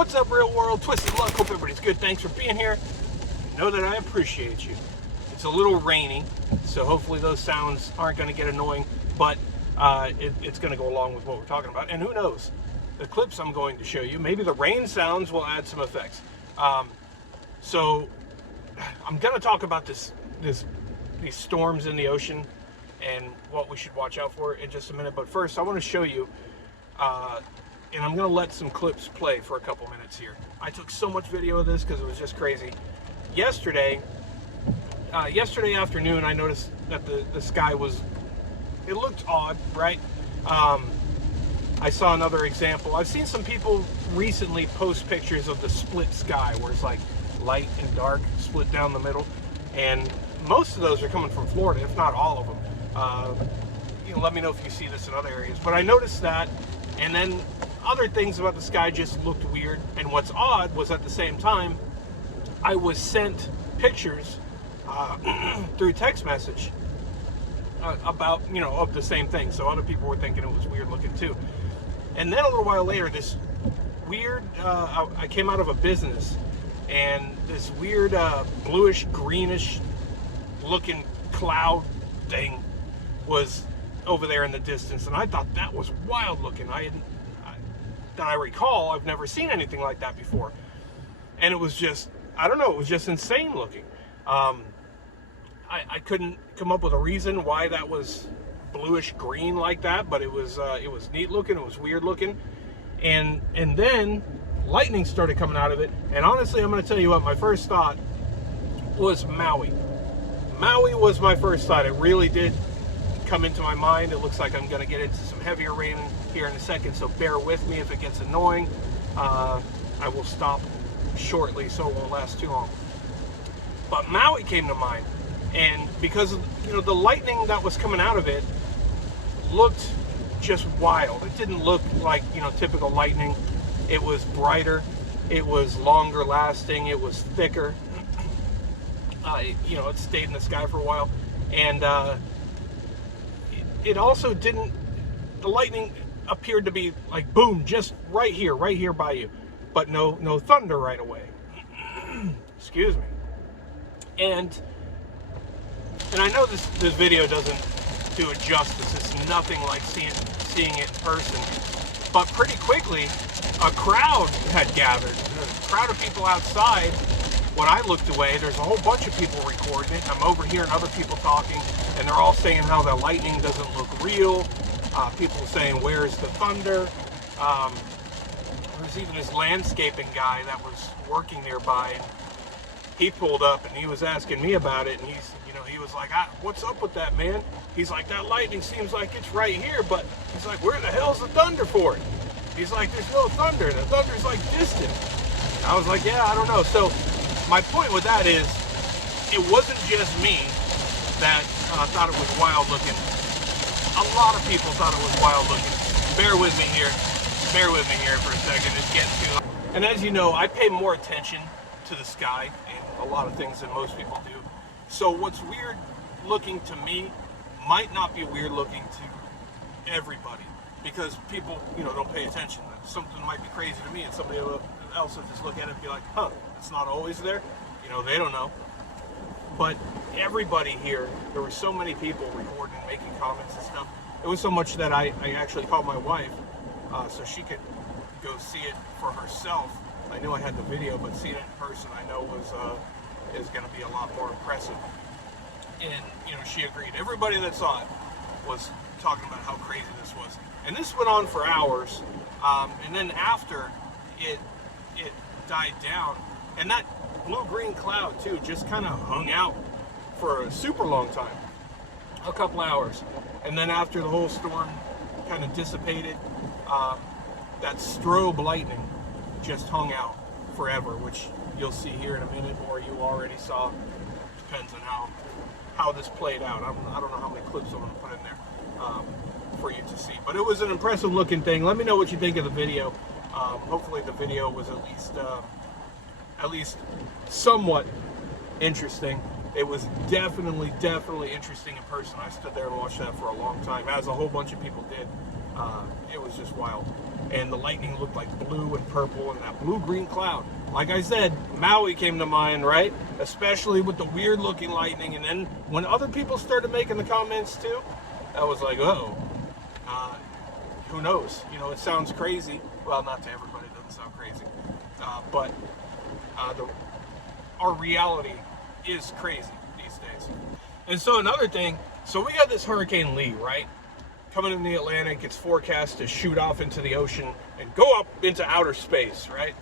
What's up, real world? Twisted Luck. Hope everybody's good. Thanks for being here. Know that I appreciate you. It's a little rainy, so hopefully those sounds aren't going to get annoying, but it's going to go along with what we're talking about. And who knows? The clips I'm going to show you, maybe the rain sounds will add some effects. So I'm going to talk about these storms in the ocean and what we should watch out for in just a minute. But first, I want to show you, and I'm going to let some clips play for a couple minutes here. I took so much video of this because it was just crazy. Yesterday afternoon, I noticed that the sky it looked odd, right? I saw another example. I've seen some people recently post pictures of the split sky where it's like light and dark split down the middle, and most of those are coming from Florida, if not all of them. Let me know if you see this in other areas, but I noticed that, and then other things about the sky just looked weird. And what's odd was, at the same time, I was sent pictures through text message about, of the same thing. So other people were thinking it was weird looking too. And then a little while later, this weird, I came out of a business, and this weird bluish greenish looking cloud thing was over there in the distance, and I thought that was wild looking. That I recall, I've never seen anything like that before, and it was just, I don't know, it was just insane looking. I couldn't come up with a reason why that was bluish green like that, but it was neat looking. It was weird looking, and then lightning started coming out of it. And honestly, I'm going to tell you what, my first thought was Maui. Maui was my first thought. It really did come into my mind. It looks like I'm going to get into some heavier rain here in a second, so bear with me if it gets annoying. I will stop shortly so it won't last too long. But Maui came to mind, and because of, the lightning that was coming out of it looked just wild. It didn't look like typical lightning. It was brighter, it was longer lasting, it was thicker. It stayed in the sky for a while, and it also didn't, the lightning appeared to be like boom, just right here by you, but no thunder right away. Excuse me. And I know this video doesn't do it justice. It's nothing like seeing it in person, but pretty quickly a crowd had gathered. A crowd of people outside. When I looked away, there's a whole bunch of people recording it. I'm over hearing other people talking, and they're all saying how the lightning doesn't look real. People saying, where's the thunder? There's even this landscaping guy that was working nearby, and he pulled up and he was asking me about it, and he was like, what's up with that, man? He's like, that lightning seems like it's right here, but he's like, where the hell's the thunder for it? He's like, there's no thunder. The thunder's like distant. And I was like, yeah, I don't know. So my point with that is, it wasn't just me that thought it was wild looking. A lot of people thought it was wild looking. Bear with me here for a second. It's getting too. And as you know, I pay more attention to the sky and a lot of things than most people do. So what's weird looking to me might not be weird looking to everybody, because people, don't pay attention. Something might be crazy to me, and somebody else will just look at it and be like, huh, it's not always there. They don't know. But everybody here, there were so many people recording and making comments and stuff. It was so much that I actually called my wife so she could go see it for herself. I knew I had the video, but seeing it in person, I know is going to be a lot more impressive. And she agreed. Everybody that saw it was talking about how crazy this was. And this went on for hours. And then after it died down, and that blue-green cloud too just kind of hung out for a super long time, a couple hours. And then after the whole storm kind of dissipated, that strobe lightning just hung out forever, which you'll see here in a minute, or you already saw. Depends on how this played out. I don't know how many clips I'm going to put in there for you to see, but it was an impressive looking thing. Let me know what you think of the video. Hopefully the video was at least somewhat interesting. It was definitely interesting in person. I stood there and watched that for a long time, as a whole bunch of people did. It was just wild. and the lightning looked like blue and purple and that blue-green cloud. Like I said, Maui came to mind, right? Especially with the weird-looking lightning. And then when other people started making the comments too, I was like, uh-oh. Who knows? You know, it sounds crazy. Well, not to everybody, it doesn't sound crazy. But our reality is crazy these days. And so another thing, so we got this Hurricane Lee, right? Coming in the Atlantic, it's forecast to shoot off into the ocean and go up into outer space, right?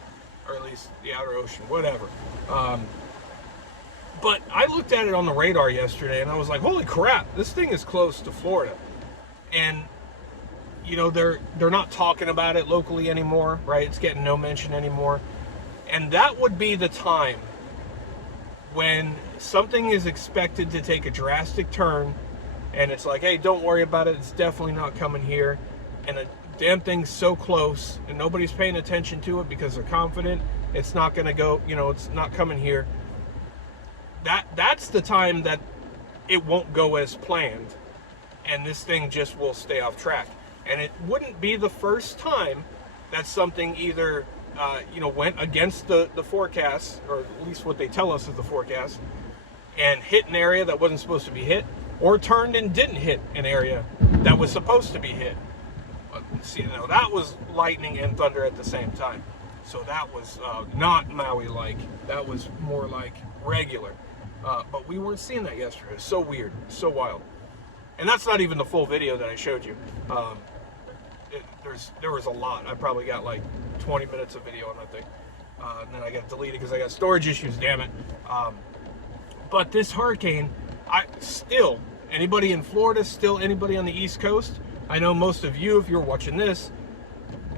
Or at least the outer ocean, whatever. But I looked at it on the radar yesterday and I was like, holy crap, this thing is close to Florida. And you know, they're not talking about it locally anymore, right? It's getting no mention anymore. And that would be the time when something is expected to take a drastic turn and it's like, hey, don't worry about it, it's definitely not coming here, and the damn thing's so close and nobody's paying attention to it because they're confident it's not going to go, you know, it's not coming here. That's the time that it won't go as planned and this thing just will stay off track. And it wouldn't be the first time that something either you know, went against the forecast, or at least what they tell us is the forecast, and hit an area that wasn't supposed to be hit, or turned and didn't hit an area that was supposed to be hit. But, see, you know, that was lightning and thunder at the same time. So that was not Maui-like. That was more like regular. But we weren't seeing that yesterday. It's so weird, so wild. And that's not even the full video that I showed you. There was a lot. I probably got like 20 minutes of video on that thing. And then I got deleted because I got storage issues, damn it. But this hurricane, anybody in Florida, still anybody on the East Coast, I know most of you, if you're watching this,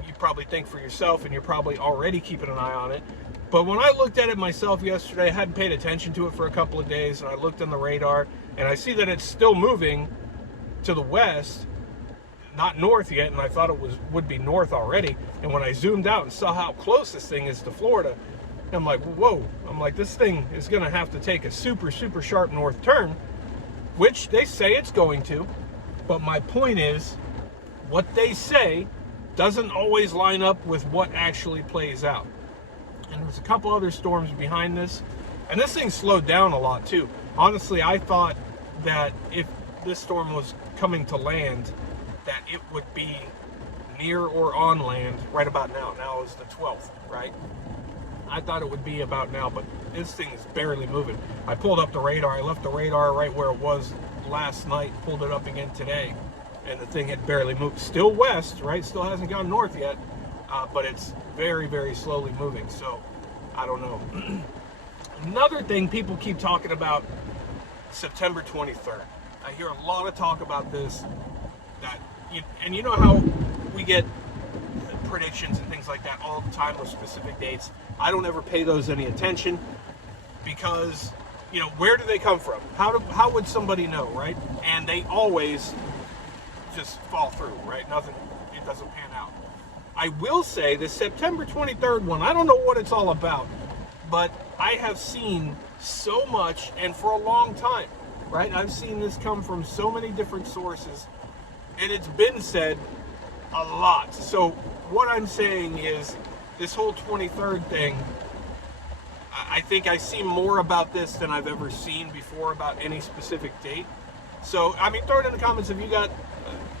you probably think for yourself and you're probably already keeping an eye on it. But when I looked at it myself yesterday, I hadn't paid attention to it for a couple of days, and I looked on the radar and I see that it's still moving to the west, not north yet, and I thought it would be north already. And when I zoomed out and saw how close this thing is to Florida, I'm like, whoa. I'm like, this thing is going to have to take a super, super sharp north turn, which they say it's going to. But my point is, what they say doesn't always line up with what actually plays out. And there's a couple other storms behind this. And this thing slowed down a lot too. Honestly, I thought that if this storm was coming to land, that it would be near or on land right about now. Now is the 12th, right? I thought it would be about now, but this thing is barely moving. I pulled up the radar. I left the radar right where it was last night, pulled it up again today, and the thing had barely moved. Still west, right? Still hasn't gone north yet, but it's very, very slowly moving. So I don't know. Another thing people keep talking about, September 23rd. I hear a lot of talk about this, and you know how we get predictions and things like that all the time with specific dates. I don't ever pay those any attention because, you know, where do they come from? How would somebody know, right? And they always just fall through, right? It doesn't pan out. I will say the September 23rd one, I don't know what it's all about, but I have seen so much, and for a long time, right? I've seen this come from so many different sources, and it's been said a lot. So what I'm saying is this whole 23rd thing, I think I see more about this than I've ever seen before about any specific date. So, I mean, throw it in the comments if you got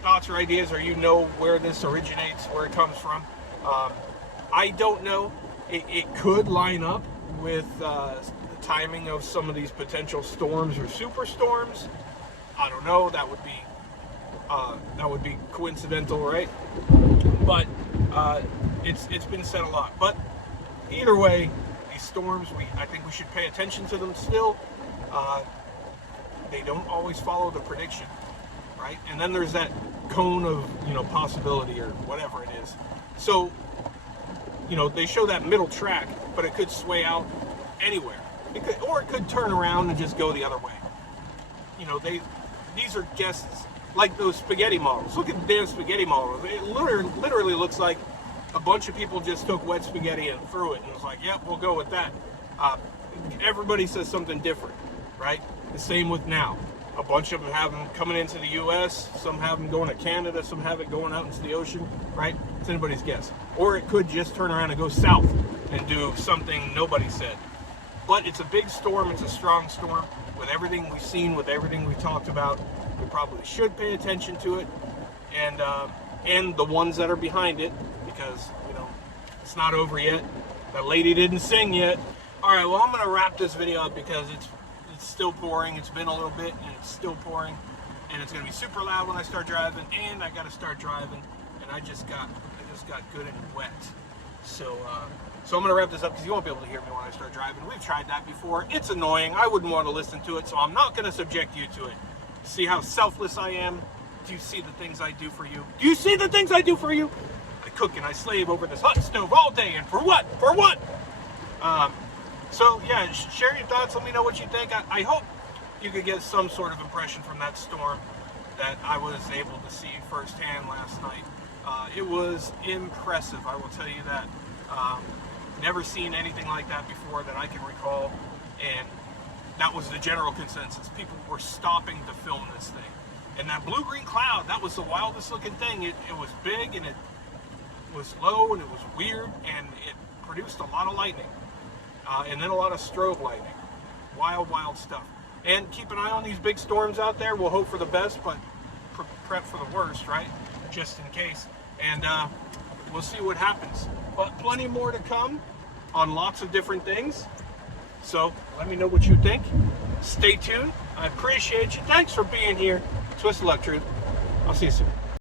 thoughts or ideas, or you know where this originates, where it comes from. I don't know. It could line up with the timing of some of these potential storms or superstorms. I don't know. That would be coincidental, right? But it's been said a lot. But either way, these storms, I think we should pay attention to them still. They don't always follow the prediction, right? And then there's that cone of, you know, possibility or whatever it is. So, you know, they show that middle track, but it could sway out anywhere. Or it could turn around and just go the other way. You know, these are guesses, like those spaghetti models. Look at the damn spaghetti models. It literally looks like a bunch of people just took wet spaghetti and threw it and was like, yep, we'll go with that. Everybody says something different, right? The same with now. A bunch of them have them coming into the U.S., some have them going to Canada, some have it going out into the ocean, right? It's anybody's guess. Or it could just turn around and go south and do something nobody said. But it's a big storm. It's a strong storm. With everything we've seen, with everything we talked about, we probably should pay attention to it, and the ones that are behind it, because it's not over yet. That lady didn't sing yet. All right, well, I'm gonna wrap this video up because it's still pouring. It's been a little bit, and it's still pouring, and it's gonna be super loud when I start driving, and I gotta start driving, and I just got good and wet. So I'm gonna wrap this up because you won't be able to hear me when I start driving. We've tried that before. It's annoying. I wouldn't want to listen to it, so I'm not gonna subject you to it. See how selfless I am? Do you see the things I do for you? Do you see the things I do for you? I cook and I slave over this hot stove all day, and for what? For what? So yeah, share your thoughts. Let me know what you think. I hope you could get some sort of impression from that storm that I was able to see firsthand last night. It was impressive, I will tell you that. Never seen anything like that before that I can recall, and that was the general consensus. People were stopping to film this thing. And that blue-green cloud, that was the wildest looking thing. It was big, and it was low, and it was weird, and it produced a lot of lightning. And then a lot of strobe lightning. Wild, wild stuff. And keep an eye on these big storms out there. We'll hope for the best, but prep for the worst, right? Just in case. And we'll see what happens. But plenty more to come on lots of different things. So let me know what you think. Stay tuned. I appreciate you. Thanks for being here. Twisted Luck Truth. I'll see you soon.